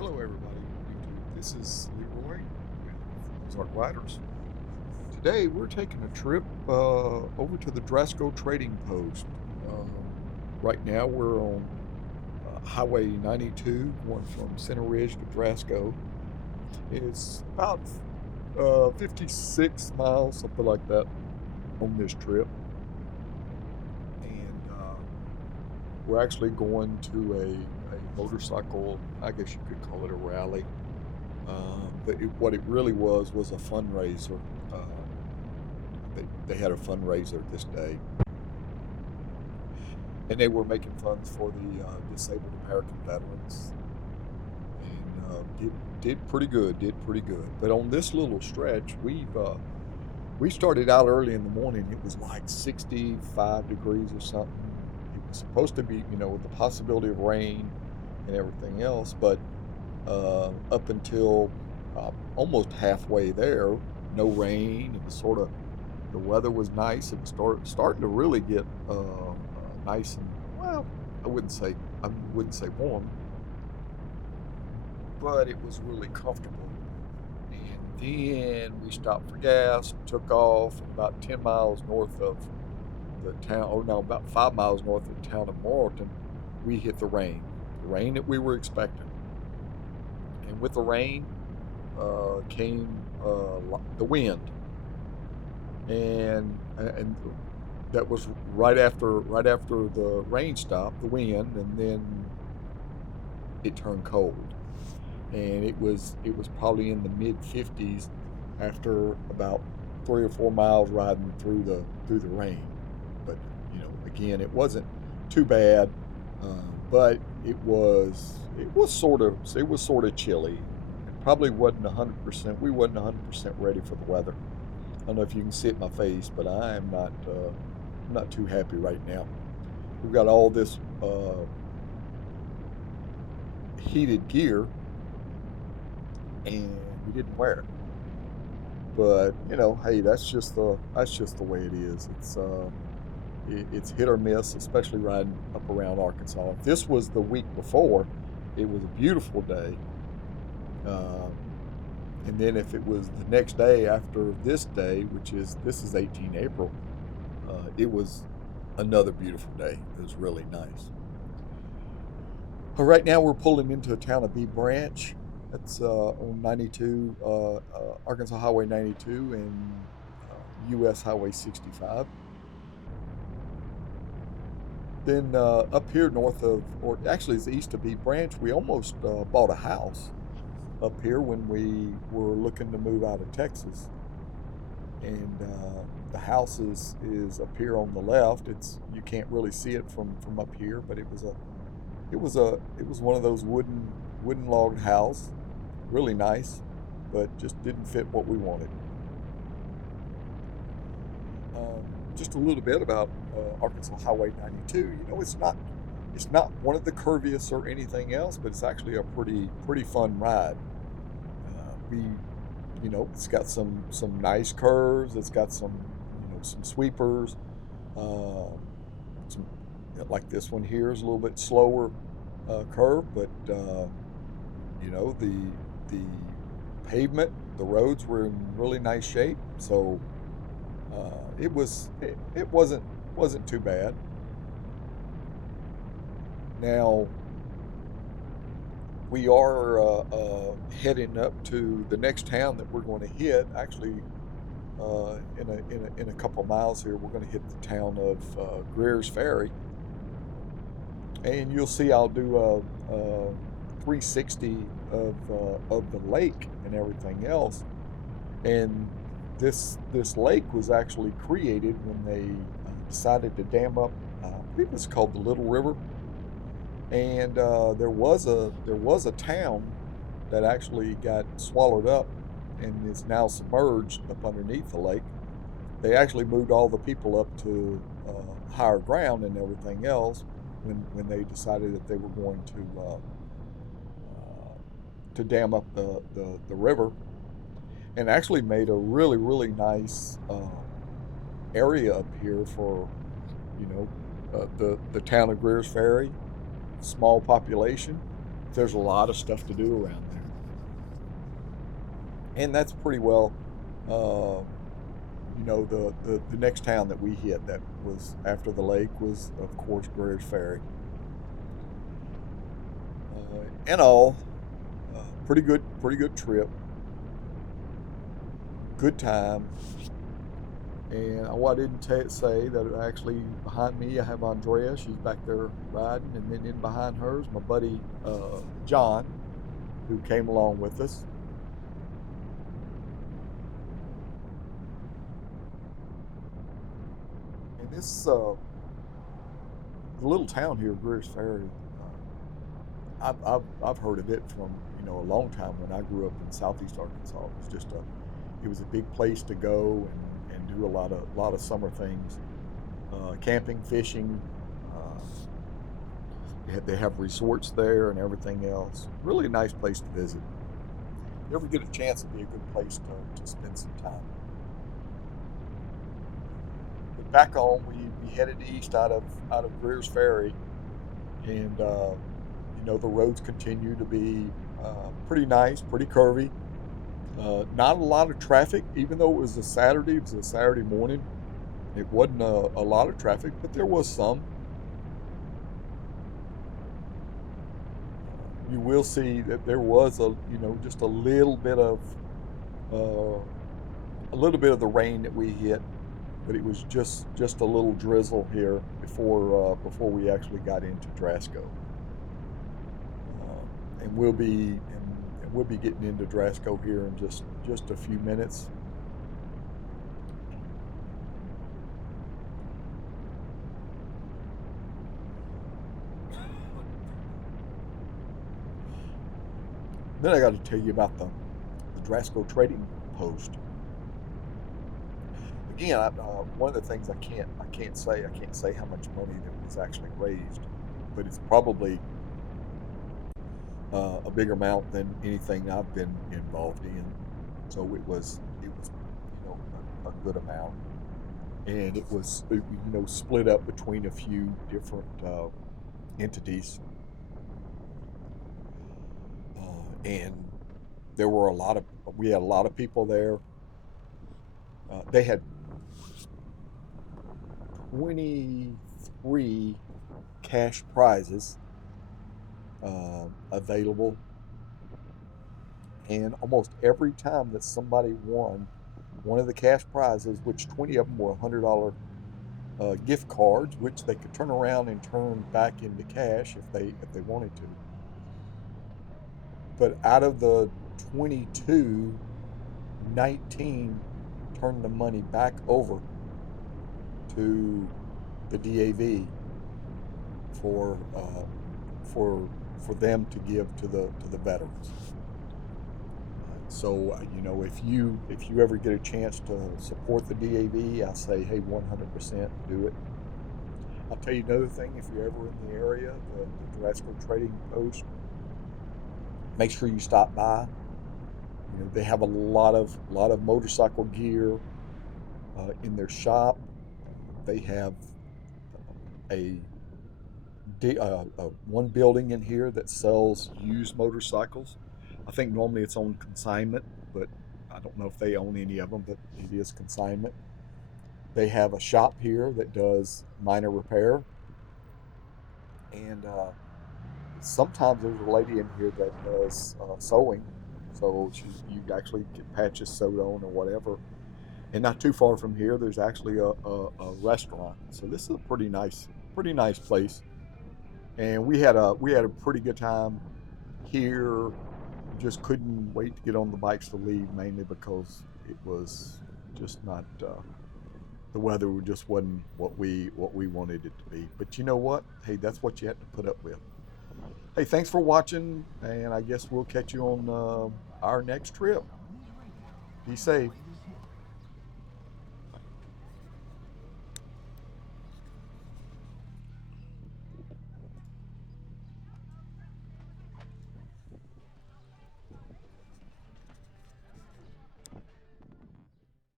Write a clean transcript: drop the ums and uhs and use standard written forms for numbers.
Hello, everybody. YouTube. This is Leroy with Ozark Riders. Today, we're taking a trip over to the Drasco Trading Post. Um, right now, we're on Highway 92, going from Center Ridge to Drasco. It's about 56 miles, something like that, on this trip. And we're actually going to a motorcycle, I guess you could call it a rally. But what it really was a fundraiser. Uh, they had a fundraiser this day, and they were making funds for the disabled American veterans, and did pretty good. Did pretty good. But on this little stretch, we started out early in the morning. It was like 65 degrees or something. It was supposed to be, with the possibility of rain and everything else, but up until almost halfway there, no rain. It was the weather was nice. It was starting to really get nice and, well, I wouldn't say warm, but it was really comfortable. And then we stopped for gas, took off, and about 10 miles north of the town, oh no, about 5 miles north of the town of Morrilton, we hit the rain that we were expecting. And with the rain came the wind, and that was right after the rain stopped, the wind, and then it turned cold, and it was probably in the mid 50s after about 3 or 4 miles riding through the rain. But again, it wasn't too bad, but it was sort of chilly. It probably wasn't 100%. We wasn't 100% ready for the weather. I don't know if you can see it in my face, but I am not. I'm not too happy right now. We've got all this heated gear, and we didn't wear it. But hey, that's just the way it is. It's hit or miss, especially riding up around Arkansas. If this was the week before, it was a beautiful day. Um, and then if it was the next day after this day, this is 18 April, it was another beautiful day. It was really nice. Right now we're pulling into a town of B Branch. That's on 92, Arkansas Highway 92 and US Highway 65. Then up here north of, or actually it's east of B Branch, we almost bought a house up here when we were looking to move out of Texas. And the house is up here on the left. You can't really see it from up here, but it was one of those wooden logged house, really nice, but just didn't fit what we wanted. Um, just a little bit about Arkansas Highway 92. It's not one of the curviest or anything else, but it's actually a pretty fun ride. It's got some nice curves. It's got some sweepers. Uh, some like this one here is a little bit slower curve, but the pavement, the roads were in really nice shape, so it wasn't too bad. Now we are heading up to the next town that we're going to hit. Actually, in a couple of miles here, we're going to hit the town of Greer's Ferry, and you'll see I'll do a 360 of the lake and everything else. And this lake was actually created when they decided to dam up. I believe it's called the Little River, and there was a town that actually got swallowed up and is now submerged up underneath the lake. They actually moved all the people up to higher ground and everything else when they decided that they were going to dam up the river, and actually made a really nice area up here for the town of Greer's Ferry. Small population, there's a lot of stuff to do around there. And that's pretty well, uh, the next town that we hit that was after the lake was, of course, Greer's Ferry. In all, pretty good trip, good time. And I didn't say that actually behind me I have Andrea. She's back there riding, and then in behind hers, my buddy John, who came along with us. And this the little town here, Greer's Ferry. I've heard of it from a long time when I grew up in southeast Arkansas. It was a big place to go and do a lot of summer things, camping, fishing. They have resorts there and everything else. Really a nice place to visit. If you ever get a chance, it'd be a good place to spend some time. But back home, we headed east out of Greer's Ferry, and the roads continue to be pretty nice, pretty curvy. Not a lot of traffic, even though it was a Saturday. It was a Saturday morning. It wasn't a lot of traffic, but there was some. You will see that there was just a little bit of the rain that we hit, but it was just a little drizzle here before we actually got into Drasco. And we'll be getting into Drasco here in just a few minutes. Then I got to tell you about the Drasco Trading Post. Again, one of the things I can't say how much money that was actually raised, but it's probably a bigger amount than anything I've been involved in. So it was a good amount, and it was split up between a few different entities, and we had a lot of people there. They had 23 cash prizes available, and almost every time that somebody won one of the cash prizes, which 20 of them were $100 gift cards, which they could turn around and turn back into cash if they wanted to. But out of the 22, 19 turned the money back over to the DAV for for them to give to the veterans. So if you ever get a chance to support the DAV, I say, hey, 100% do it. I'll tell you another thing: if you're ever in the area, the Drasco Trading Post, make sure you stop by. They have a lot of motorcycle gear in their shop. They have a one building in here that sells used motorcycles. I think normally it's on consignment, but I don't know if they own any of them, but it is consignment. They have a shop here that does minor repair, and sometimes there's a lady in here that does sewing, so you actually get patches sewed on or whatever. And not too far from here, there's actually a restaurant. So this is a pretty nice place. And we had a pretty good time here. Just couldn't wait to get on the bikes to leave, mainly because it was just not the weather just wasn't what we wanted it to be. But you know what? Hey, that's what you had to put up with. Hey, thanks for watching, and I guess we'll catch you on our next trip. Be safe.